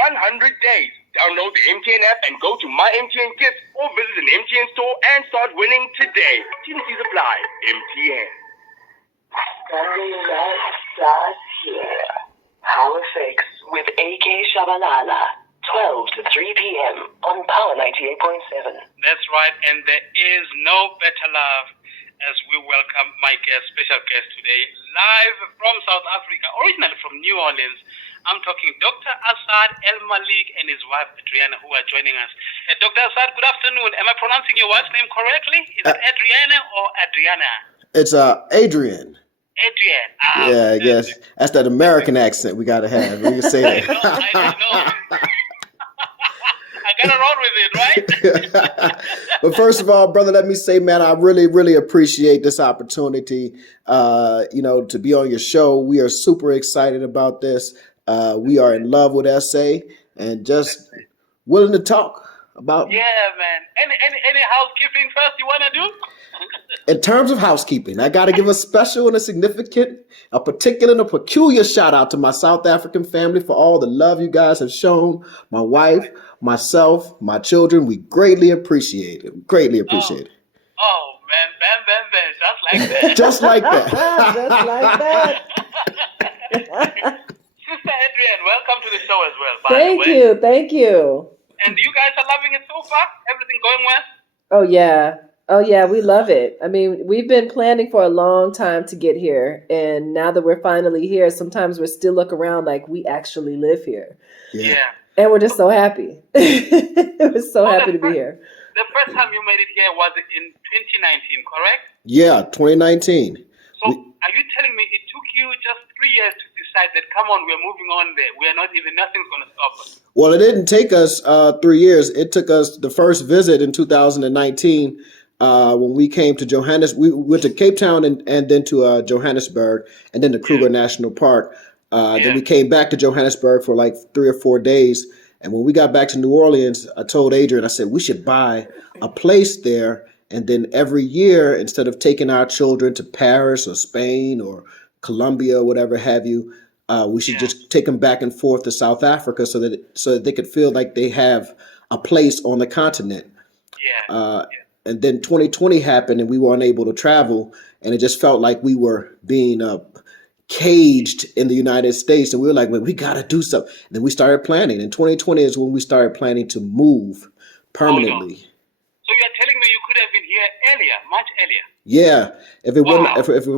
100 days. Download the MTN app and go to My MTN Gifts or visit an MTN store and start winning today. T's apply. MTN. Sunday night starts here. Halifax with AK Shabalala. 12 to 3 p.m. on Power 98.7. That's right, and there is no better love as we welcome my special guest today, live from South Africa, originally from New Orleans. I'm talking Dr. Asad El-Malik and his wife, Adriana, who are joining us. Dr. Asad, good afternoon. Am I pronouncing your wife's name correctly? Is it Adriana or Adriana? It's Adrian. Adrian. Yeah, I guess. That's that American accent we got to have. We can say that. I know. I gotta roll with it, right? But first of all, brother, let me say, man, I really, really appreciate this opportunity, to be on your show. We are super excited about this. We are in love with SA and just willing to talk about. Yeah, man. Any housekeeping first you want to do? In terms of housekeeping, I got to give a special and a significant, a particular and a peculiar shout out to my South African family for all the love you guys have shown. My wife, myself, my children, we greatly appreciate it. Greatly appreciate it. Oh, man, bam, just like that. Just like that. Sister Adrienne, welcome to the show as well. By the way. Thank you. And you guys are loving it so far? Everything going well? Oh yeah, we love it. I mean, we've been planning for a long time to get here, and now that we're finally here, sometimes we still look around like we actually live here. Yeah. And we're just so happy. We're so happy to be here. The first time you made it here was in 2019, correct? Yeah, 2019. So are you telling me it took you just 3 years to decide that, come on, we're moving on there. We are not even, nothing's going to stop us. Well, it didn't take us 3 years. It took us the first visit in 2019 when we came to Johannesburg. We went to Cape Town and then to Johannesburg and then to Kruger National Park. Then we came back to Johannesburg for like 3 or 4 days. And when we got back to New Orleans, I told Adrian, I said, we should buy a place there. And then every year, instead of taking our children to Paris or Spain or Colombia or whatever have you, we should just take them back and forth to South Africa so that they could feel like they have a place on the continent. And then 2020 happened and we were unable to travel. And it just felt like we were being caged in the United States. And we were like, well, we got to do something. And then we started planning. And 2020 is when we started planning to move permanently. So you're telling me you could have been here earlier, much earlier? Yeah. If it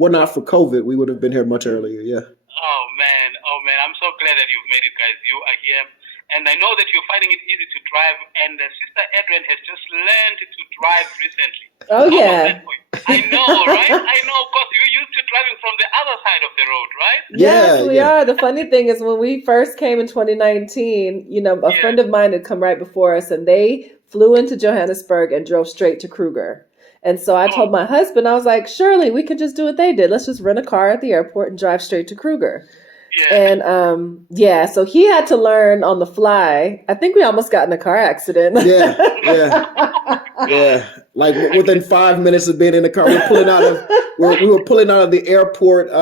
were not for COVID, we would have been here much earlier. Yeah. Oh, man. I'm so glad that you've made it, guys. You are here. And I know that you're finding it easy to drive. And Sister Adrienne has just learned to drive recently. Oh, yeah. I know, right? I know, because you're used to driving from the other side of the road, right? Yes, we are. The funny thing is when we first came in 2019, a friend of mine had come right before us and they flew into Johannesburg and drove straight to Kruger. And so I told my husband, I was like, surely we could just do what they did. Let's just rent a car at the airport and drive straight to Kruger. Yeah. And so he had to learn on the fly. I think we almost got in a car accident. Yeah. Like within 5 minutes of being in the car, we were pulling out of the airport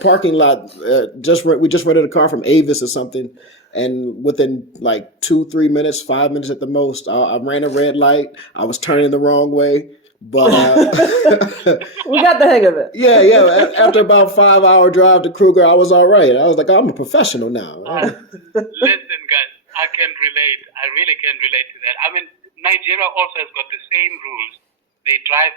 parking lot. We just rented a car from Avis or something, and within like 2-3 minutes, 5 minutes at the most, I ran a red light. I was turning the wrong way. But we got the hang of it. Yeah. After about 5-hour drive to Kruger, I was all right. I was like, I'm a professional now. Listen, guys, I can relate. I really can relate to that. I mean, Nigeria also has got the same rules. They drive,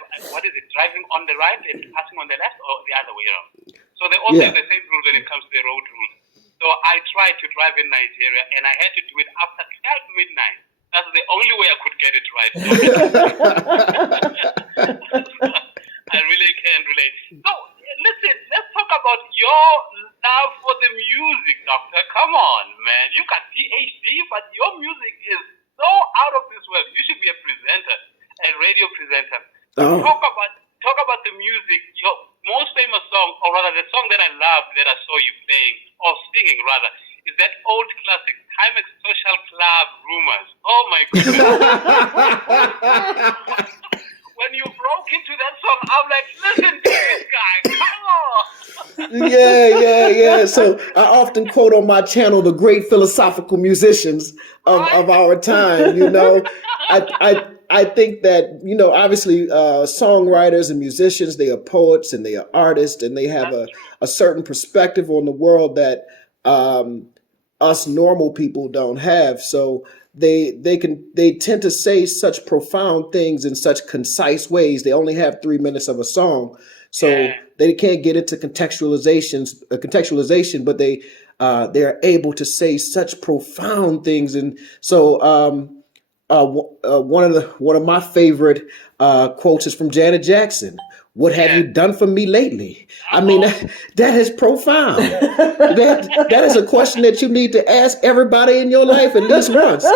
driving on the right and passing on the left, or the other way around. So they also have the same rules when it comes to the road rules. So I tried to drive in Nigeria, and I had to do it after 12 midnight. That's the only way I could get it right. I really can relate. So, listen, let's talk about your love for the music, Doctor. Come on, man. You got PhD, but your music is so out of this world. You should be a presenter, a radio presenter. Oh. Talk about the music. Your most famous song, or rather the song that I love that I saw you playing, or singing rather, is that old classic, Timex Social Club, Rumors. Oh my goodness. When you broke into that song, I'm like, listen to this guy, come on. Yeah. So I often quote on my channel the great philosophical musicians of our time. I think that, obviously songwriters and musicians, they are poets and they are artists and they have a certain perspective on the world that us normal people don't have. So they tend to say such profound things in such concise ways. They only have 3 minutes of a song, so they can't get into contextualization, but they're able to say such profound things. And so one of my favorite quotes is from Janet Jackson. What have you done for me lately? I mean, that is profound. That is a question that you need to ask everybody in your life at least once. That's a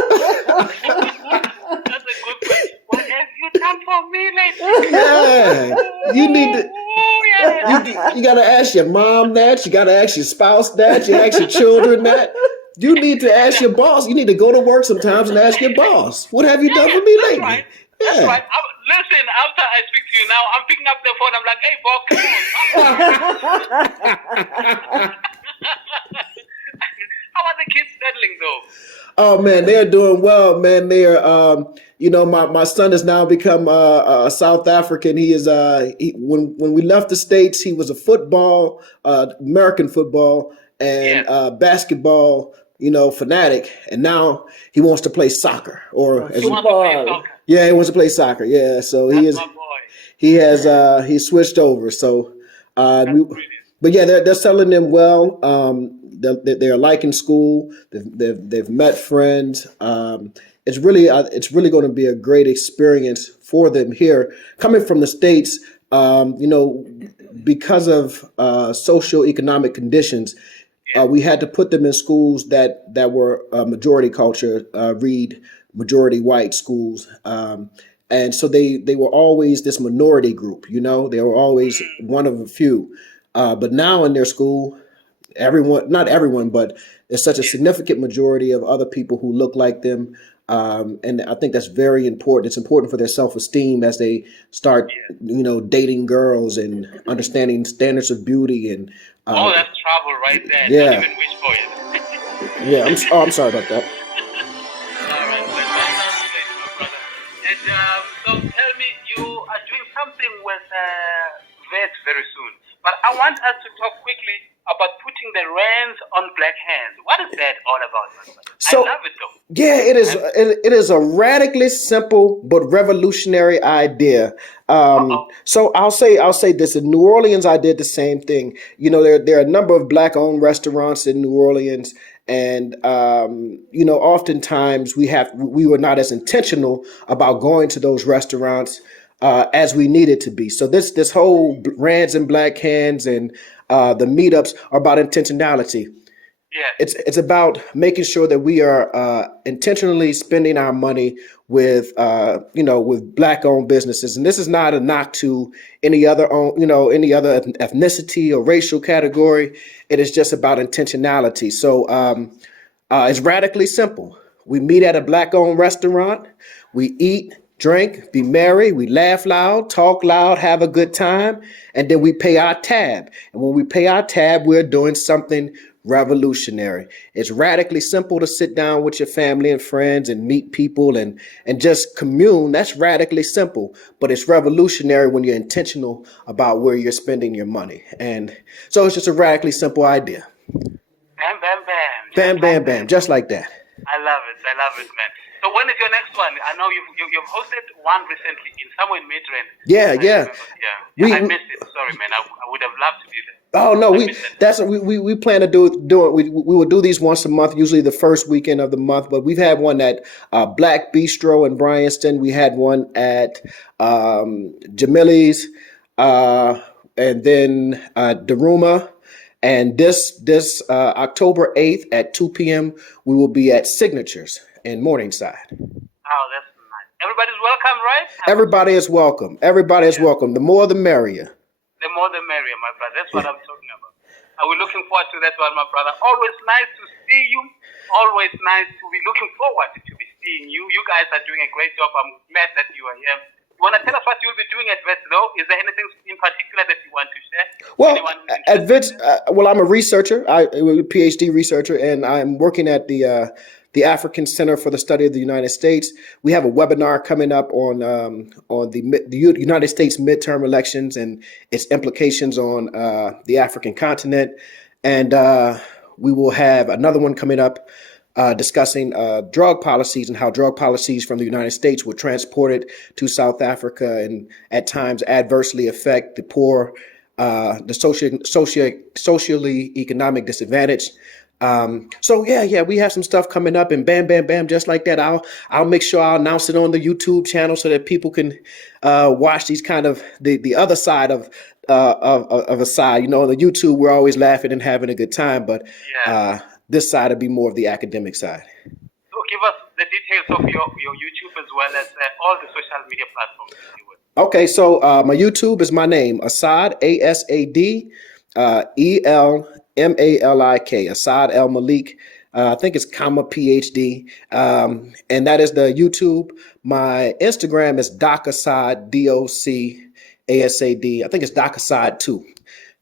good question. What have you done for me lately? Yeah, you need to. You got to ask your mom that. You got to ask your spouse that. You ask your children that. You need to ask your boss. You need to go to work sometimes and ask your boss, what have you done for me lately? Right. That's right. Listen, after I speak to you now, I'm picking up the phone. I'm like, hey, boss, come on. How are the kids settling, though? Oh man, they are doing well, man. They are, my son has now become a South African. He is, when we left the States, he was a football, American football and basketball, fanatic, and now he wants to play soccer Football. Yeah, he wants to play soccer. Yeah, so he's switched over. So, but yeah, they're selling them well. They're liking school. They've met friends. It's really going to be a great experience for them here, coming from the States. Because of socioeconomic conditions, we had to put them in schools that were majority culture, read majority white schools. And so they were always this minority group, they were always one of a few. But now in their school, not everyone, but there's such a significant majority of other people who look like them. And I think that's very important. It's important for their self-esteem as they start, dating girls and understanding standards of beauty. And that's trouble right there. Yeah. Don't even wish for it. Yeah, I'm sorry about that. All right, but that sounds great, my brother. And so tell me, you are doing something with vets very soon. But I want us to talk quickly about putting the reins on black hands. What is that all about, my brother? So, I love it though. Yeah, it is. It is a radically simple but revolutionary idea. So I'll say this: in New Orleans, I did the same thing. There are a number of black-owned restaurants in New Orleans, and oftentimes we were not as intentional about going to those restaurants as we needed to be. So this whole Rands and Black Hands and the meetups are about intentionality. Yeah. It's about making sure that we are intentionally spending our money with with black-owned businesses, and this is not a knock to any other ethnicity or racial category. It is just about intentionality. So it's radically simple. We meet at a black-owned restaurant. We eat, drink, be merry, we laugh loud, talk loud, have a good time, and then we pay our tab. And when we pay our tab, we're doing something revolutionary. It's radically simple to sit down with your family and friends and meet people and just commune. That's radically simple, but it's revolutionary when you're intentional about where you're spending your money. And so it's just a radically simple idea. Bam, bam, bam. Bam, bam, bam. Just like that. I love it, man. So when is your next one? I know you've hosted one recently in somewhere in Midrand. Yeah. I missed it. Sorry, man. I would have loved to be there. Oh no, we plan to do it. We will do these once a month, usually the first weekend of the month. But we've had one at Black Bistro in Bryanston. We had one at Jamili's, and then Daruma. And this October 8th at 2 p.m. we will be at Signatures in Morningside. Oh, that's nice. Everybody's welcome, right? Everybody is welcome. Everybody is welcome. The more the merrier. The more the merrier, my brother. That's what I'm talking about. We're looking forward to that one, my brother. Always nice to see you. Always nice to be looking forward to be seeing you. You guys are doing a great job. I'm glad that you are here. You want to tell us what you'll be doing at VETS, though? Is there anything in particular that you want to share? Well, Anyone who's at interested VITS, well, I'm a researcher, a PhD researcher, and I'm working at the African Center for the Study of the United States. We have a webinar coming up on the United States midterm elections and its implications on the African continent, and we will have another one coming up discussing drug policies and how drug policies from the United States were transported to South Africa and at times adversely affect the poor, the socially economic disadvantaged. So yeah, we have some stuff coming up, and bam, just like that. I'll make sure I'll announce it on the YouTube channel so that people can watch these kind of the other side of a side. You know, on the YouTube we're always laughing and having a good time, but this side would be more of the academic side. So give us the details of your YouTube as well as all the social media platforms. If you would. Okay, so my YouTube is my name, Asad, Asad, Elmalik, Asad El Malik. I think it's comma PhD. And that is the YouTube. My Instagram is Doc Asad, DOCASAD. I think it's Doc Asad too.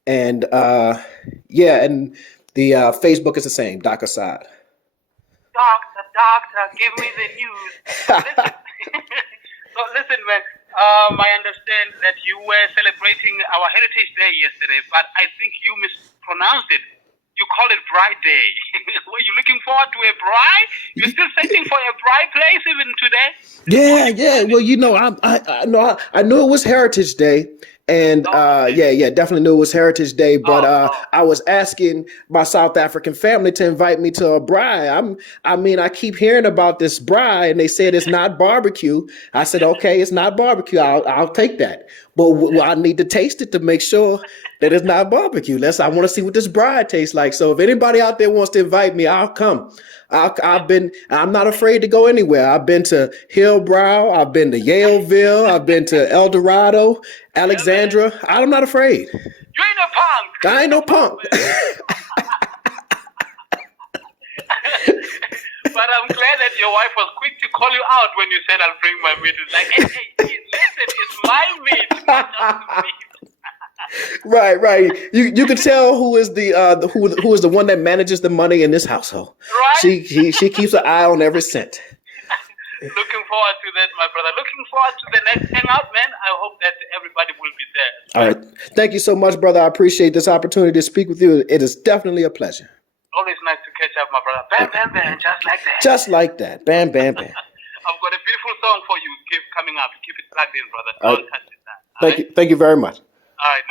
And and the Facebook is the same, Doc Asad. Doctor, give me the news. So listen, man. I understand that you were celebrating our Heritage Day yesterday, but I think you mispronounced it. You call it Bride Day. Were you looking forward to a bride? You're still searching for a bride place even today? Yeah. Well, you know, I knew it was Heritage Day. And definitely knew it was Heritage Day, but I was asking my South African family to invite me to a braai. I keep hearing about this braai, and they said it's not barbecue. I said, okay, it's not barbecue. I'll take that, but I need to taste it to make sure that it's not barbecue. I want to see what this braai tastes like. So if anybody out there wants to invite me, I'll come. I'm not afraid to go anywhere. I've been to Hillbrow, I've been to Yaleville, I've been to El Dorado, Alexandra. I'm not afraid. You ain't a punk. I ain't no punk. But I'm glad that your wife was quick to call you out when you said, I'll bring my meat. It's like, hey, listen, it's my meat, not just the meat. Right. You can tell who is who is the one that manages the money in this household. Right. She keeps an eye on every cent. Looking forward to that, my brother. Looking forward to the next hangout, man. I hope that everybody will be there. All right. Thank you so much, brother. I appreciate this opportunity to speak with you. It is definitely a pleasure. Always nice to catch up, my brother. Bam, bam, bam. Just like that. Just like that. Bam, bam, bam. I've got a beautiful song for you. Keep coming up. Keep it plugged in, brother. Don't touch it now. Thank you very much. All right.